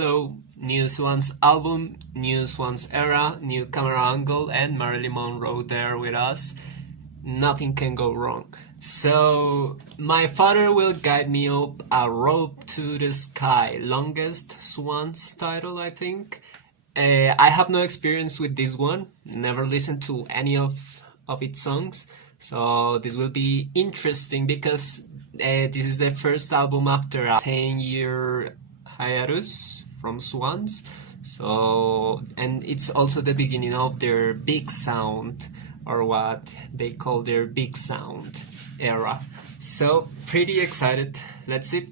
Hello, new Swans album, new Swans era, new camera angle, and Marilyn Monroe there with us. Nothing can go wrong. So, my father will guide me up a rope to the sky. Longest Swans title, I think. I have no experience with this one, never listened to any of its songs. So, this will be interesting because this is the first album after a 10-year hiatus from Swans. So, and it's also the beginning of their big sound, or what they call their big sound era. So, pretty excited. Let's see.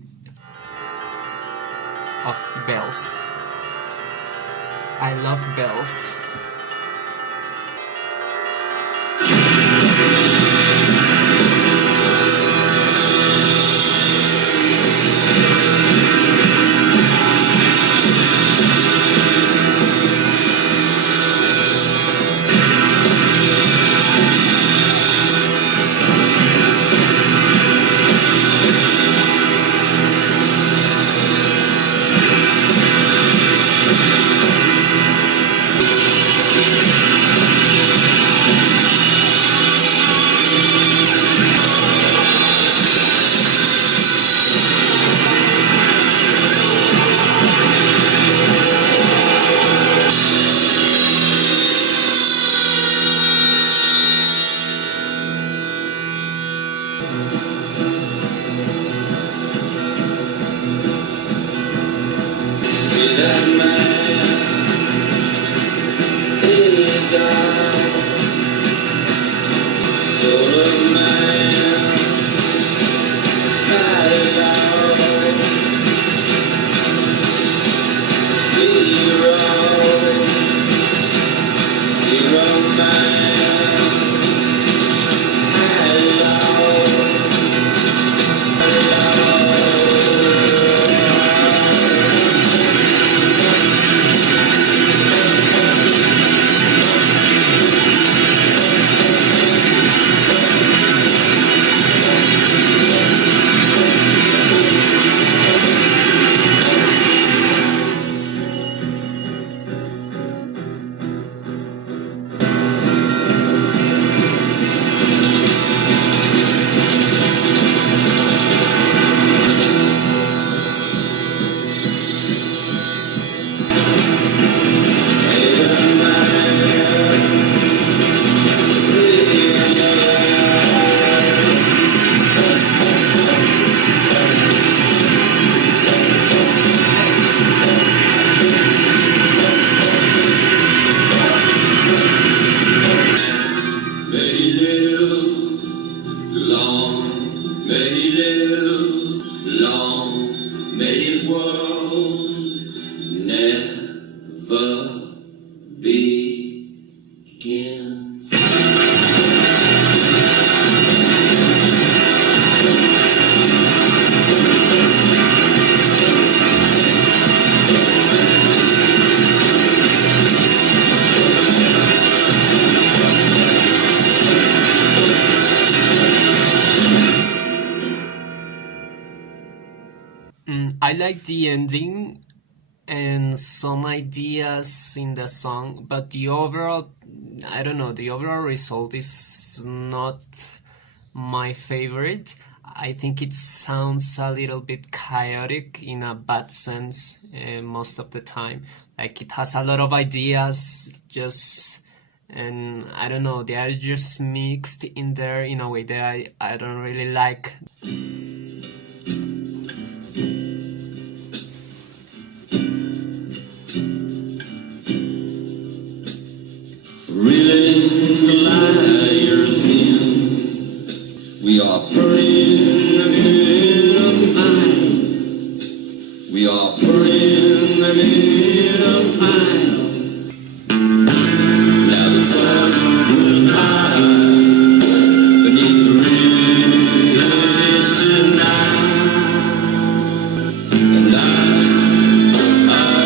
Oh, bells. I love bells. See that man, he died, sort of man, fight out, zero, zero man, hello, hello. May he live long, may he live long, may his world never begin. I like the ending and some ideas in the song, but the overall, I don't know, the overall result is not my favorite. I think it sounds a little bit chaotic in a bad sense most of the time. Like it has a lot of ideas, and I don't know, they are just mixed in there in a way that I don't really like. Reeling the liars in, we are burning them in a pile. We are burning them in a pile. Now the sun will hide beneath the ridge tonight, and I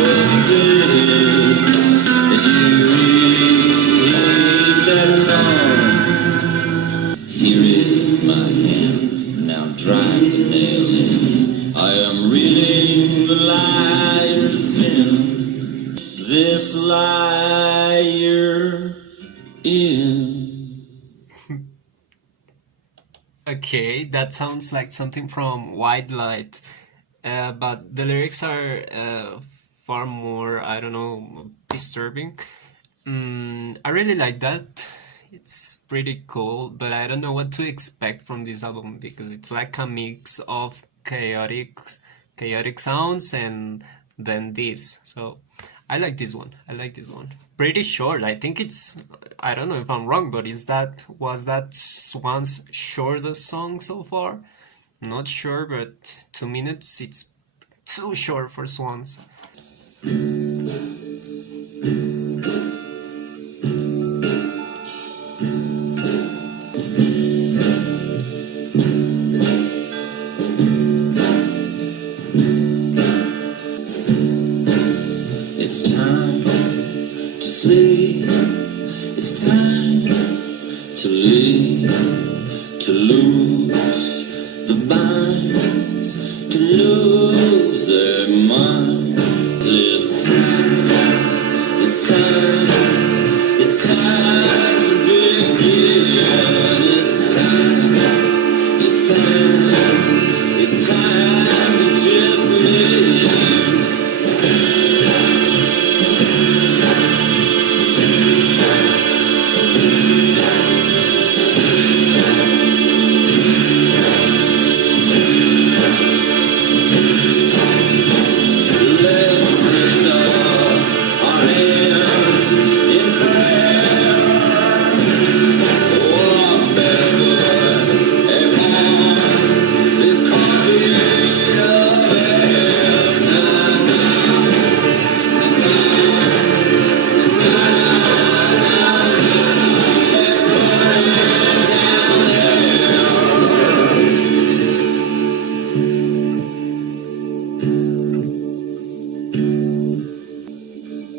was sitting as you. Here is my hand. in. Okay, that sounds like something from White Light, but the lyrics are far more, I don't know, disturbing. I really like that. It's pretty cool, but I don't know what to expect from this album because it's like a mix of chaotic sounds and then this. So I like this one. I like this one. Pretty short. I think it's, I don't know if I'm wrong, but was that Swans' shortest song so far? Not sure, but 2 minutes, it's too short for Swans. It's time to sleep. It's time to live, to lose the minds, to lose their minds. It's time, it's time, it's time to begin. It's time, it's time, it's time to just live.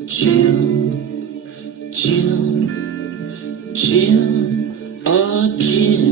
Jim, Jim, Jim, oh Jim.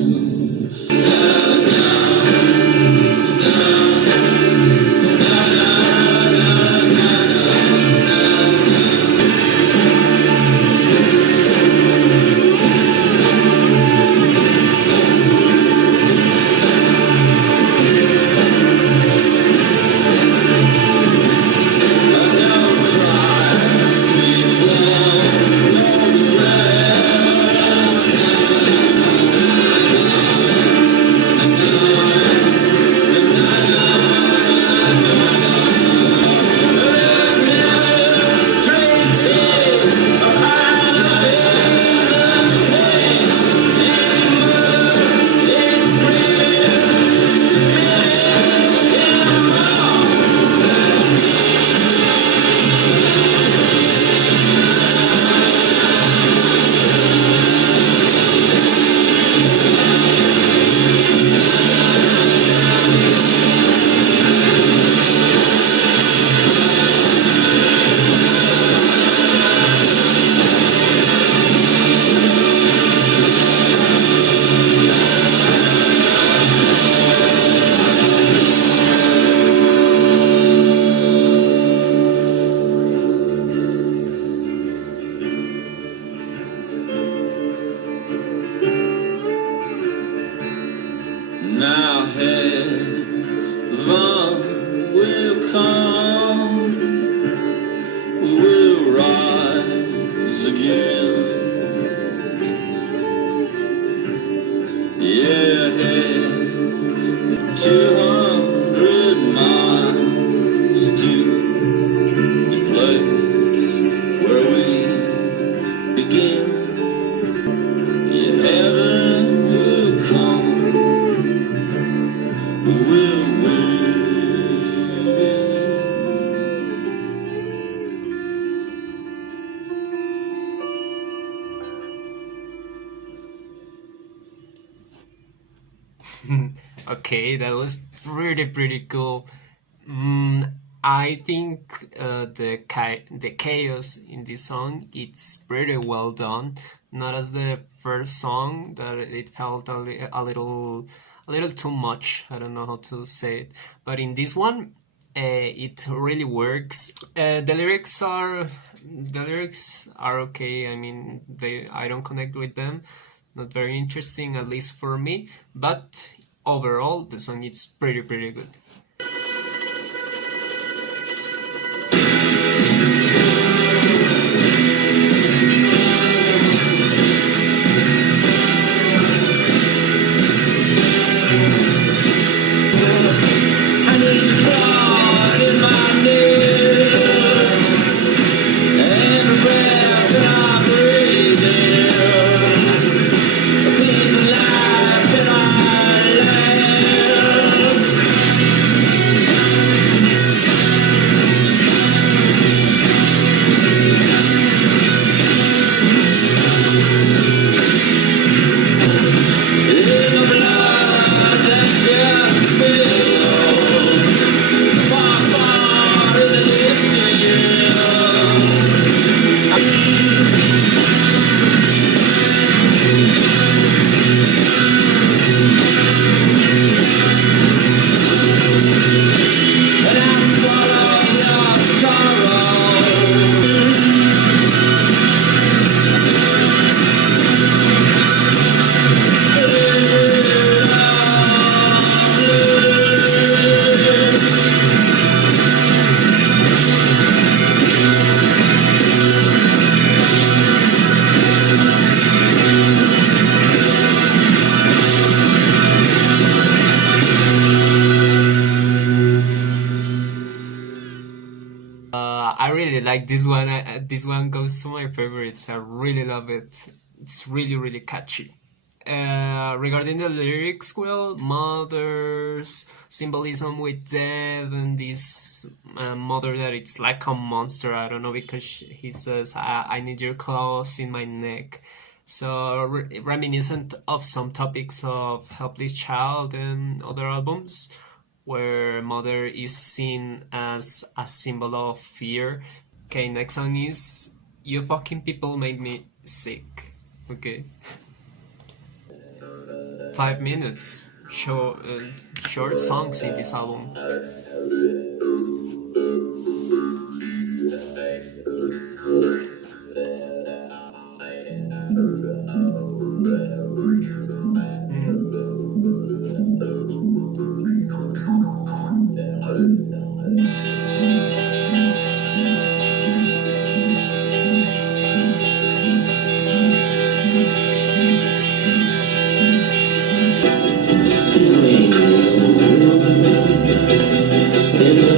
Don't cry, sweet love, no regret. Now heaven will come, will rise again. Yeah, 200 miles to the place where we begin. Yeah, heaven will come. Okay, that was pretty cool. I think the chaos in this song it's pretty well done. Not as the first song that it felt a little too much. I don't know how to say it, but in this one It really works. The lyrics are okay. I mean, I don't connect with them. Not very interesting, at least for me. But overall, the song is pretty good. I need your claws in my neck. Every breath that I breathe in, a piece of life that I live. In the blood that just spills, far in the distance. And I swallow your I really like this one. This one goes to my favorites. I really love it. It's really catchy. Regarding the lyrics, well, mother's symbolism with death and this mother that it's like a monster. I don't know, because he says, I need your claws in my neck. So reminiscent of some topics of Helpless Child and other albums, where mother is seen as a symbol of fear. Okay, next song is You Fucking People Made Me Sick. Okay. 5 minutes. Short songs in this album. in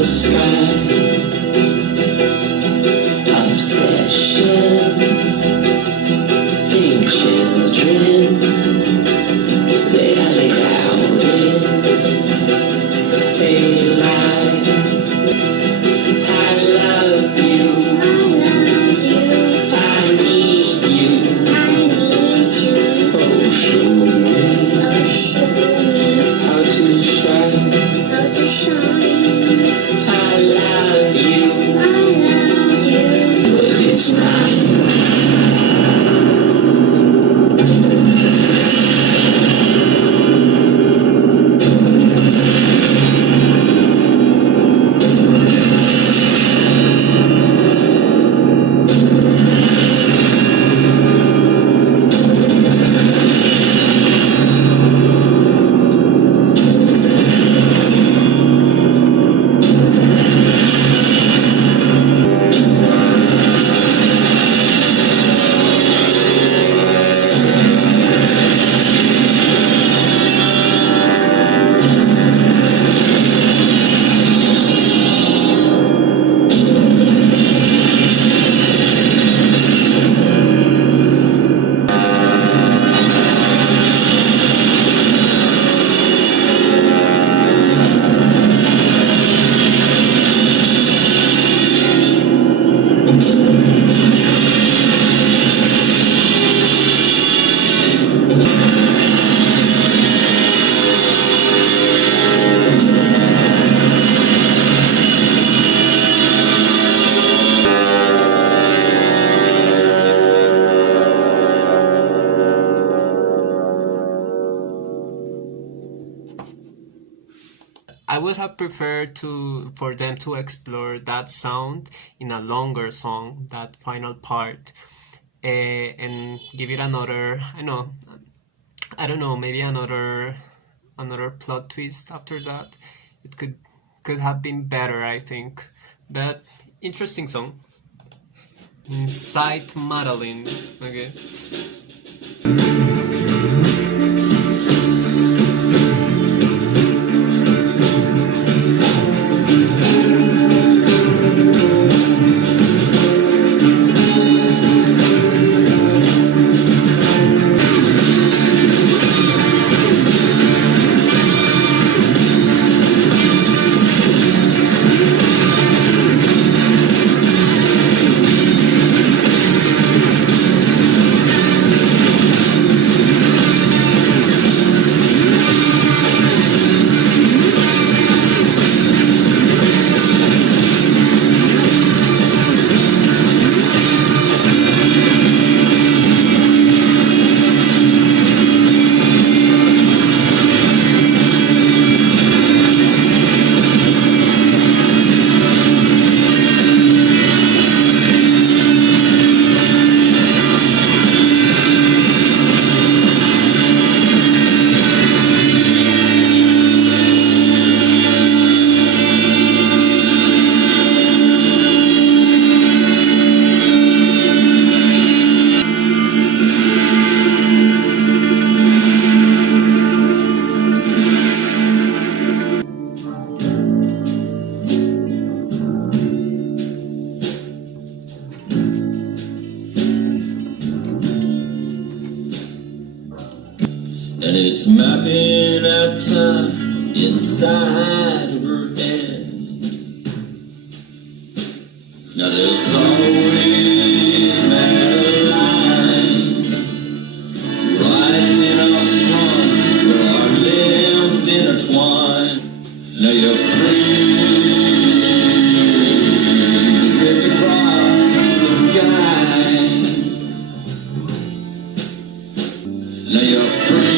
I would have preferred for them to explore that sound in a longer song, that final part, and give it another, I don't know, maybe another plot twist after that. It could have been better, I think. But interesting song. Inside Madeline. Okay. And it's mapping out time inside of her head. Now there's always Madeline rising up front where our limbs intertwine. Now you're free to drift across the sky. Now you're free.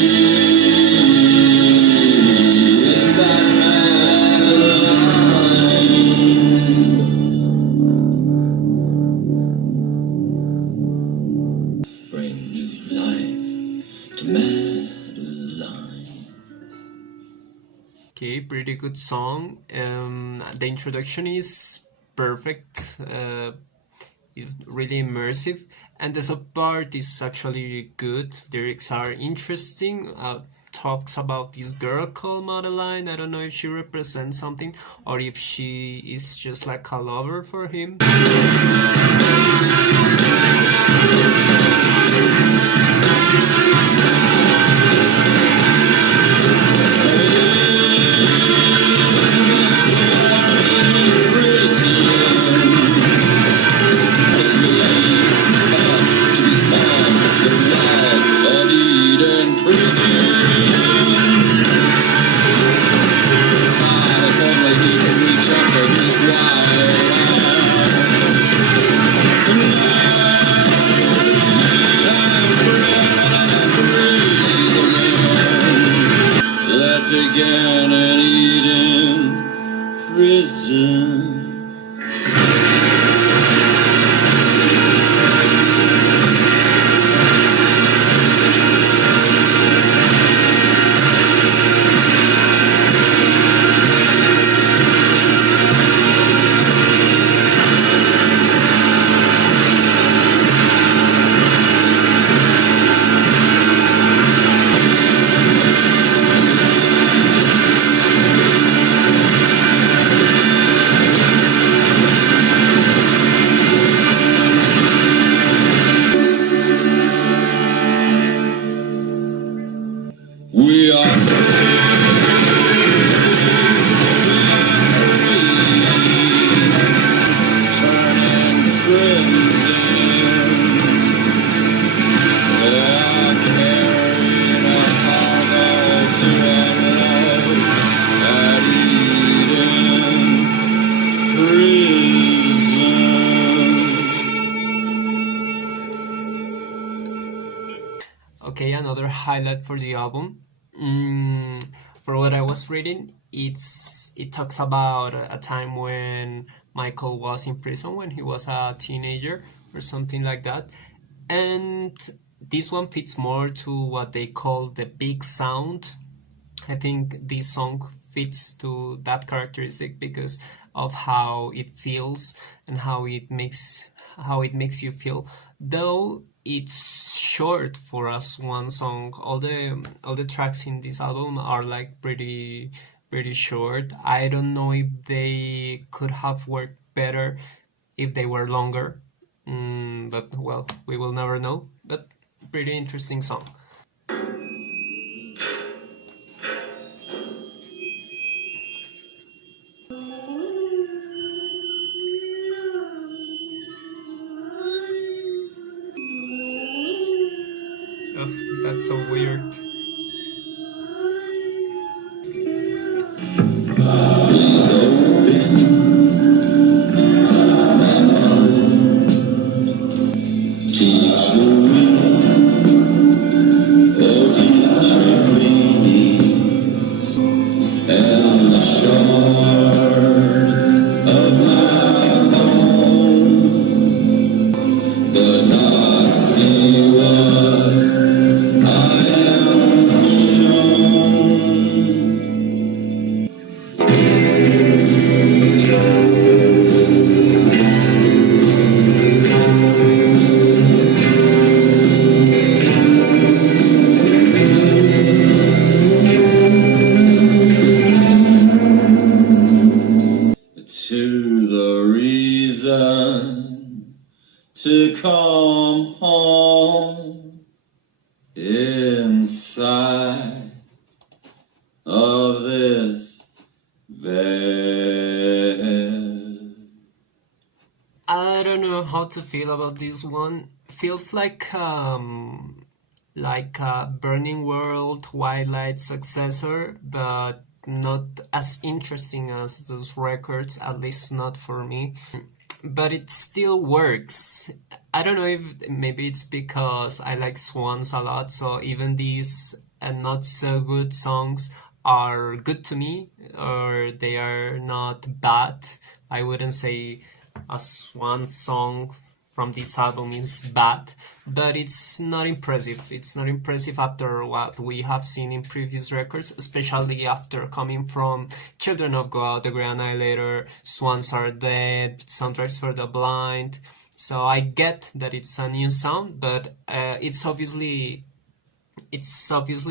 Okay, pretty good song. The introduction is perfect, really immersive, and the sub part is actually good. Lyrics are interesting. Talks about this girl called Madeline. I don't know if she represents something or if she is just like a lover for him. Began an Eden prison. We are turning crimson. We are carrying a cargo to unload at Eden prison. Okay, another highlight for the album. For what I was reading, it's it talks about a time when Michael was in prison when he was a teenager or something like that. And this one fits more to what they call the big sound. I think this song fits to that characteristic because of how it feels and how it makes you feel. Though it's short for us one song. All the tracks in this album are like pretty short. I don't know if they could have worked better if they were longer. But well, we will never know. But pretty interesting song. Ugh, that's so weird. Please open teach me, oh teach me, and the shards of my bones, but not see what I am shown. To the reason to come home inside of this bed. I don't know how to feel about this one. Feels like a Burning World Twilight successor, but not as interesting as those records, at least not for me. But it still works. I don't know if maybe it's because I like Swans a lot, so even these not so good songs are good to me, or they are not bad. I wouldn't say a Swan song from this album is bad, but it's not impressive. It's not impressive after what we have seen in previous records, especially after coming from Children of God, The Great Annihilator, Swans Are Dead, Soundtracks for the Blind. So I get that it's a new sound, but it's obviously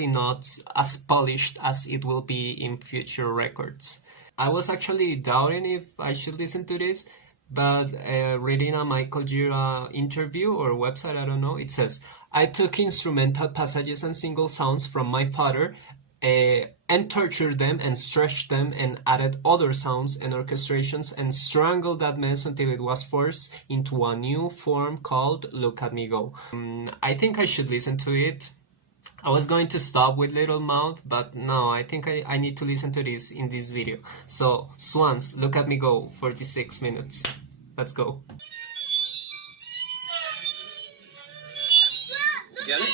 not as polished as it will be in future records. I was actually doubting if I should listen to this, but reading a Michael Gira interview or website, I don't know, it says, I took instrumental passages and single sounds from my father and tortured them and stretched them and added other sounds and orchestrations and strangled that mess until it was forced into a new form called Look at Me Go. I think I should listen to it. I was going to stop with Little Mouth, but no, I think I need to listen to this in this video. So, Swans, Look at Me Go, 46 minutes. Let's go. Get it?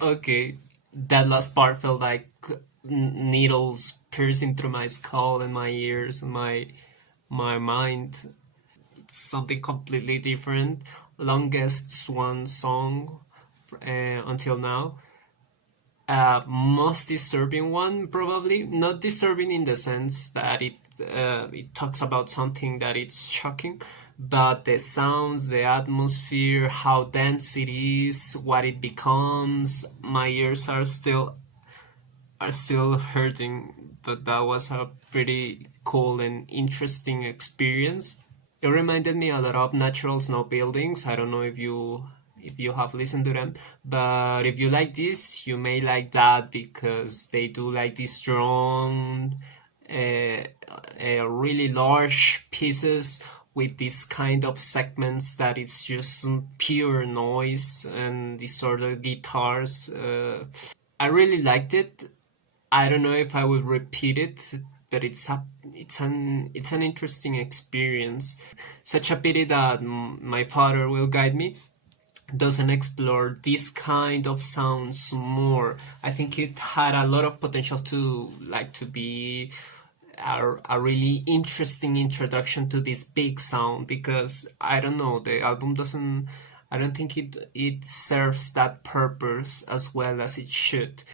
Okay, that last part felt like needles piercing through my skull and my ears and my mind. It's something completely different. Longest Swan song until now. most disturbing one, probably not disturbing in the sense that it talks about something that it's shocking, but the sounds, the atmosphere, how dense it is, what it becomes. My ears are still hurting, but that was a pretty cool and interesting experience. It reminded me a lot of natural snow buildings. I don't know if you have listened to them, but if you like this, you may like that because they do like these strong, really large pieces with this kind of segments that it's just pure noise and these sort of guitars. I really liked it. I don't know if I would repeat it, but it's an interesting experience. Such a pity that my father will guide me doesn't explore this kind of sounds more. I think it had a lot of potential to be a really interesting introduction to this big sound, because I don't know, the album doesn't, I don't think it serves that purpose as well as it should.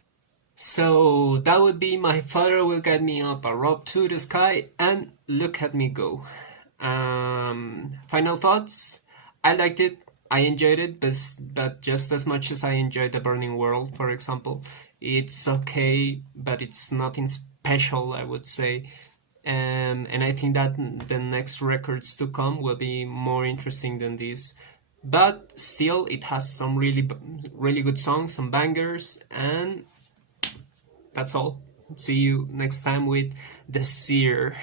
So that would be My Father Will Guide Me Up a Rope to the Sky and Look at Me Go. Final thoughts? I liked it. I enjoyed it, but just as much as I enjoyed The Burning World, for example. It's okay, but it's nothing special, I would say. And I think that the next records to come will be more interesting than this. But still, it has some really, really good songs, some bangers, and that's all. See you next time with the Seer.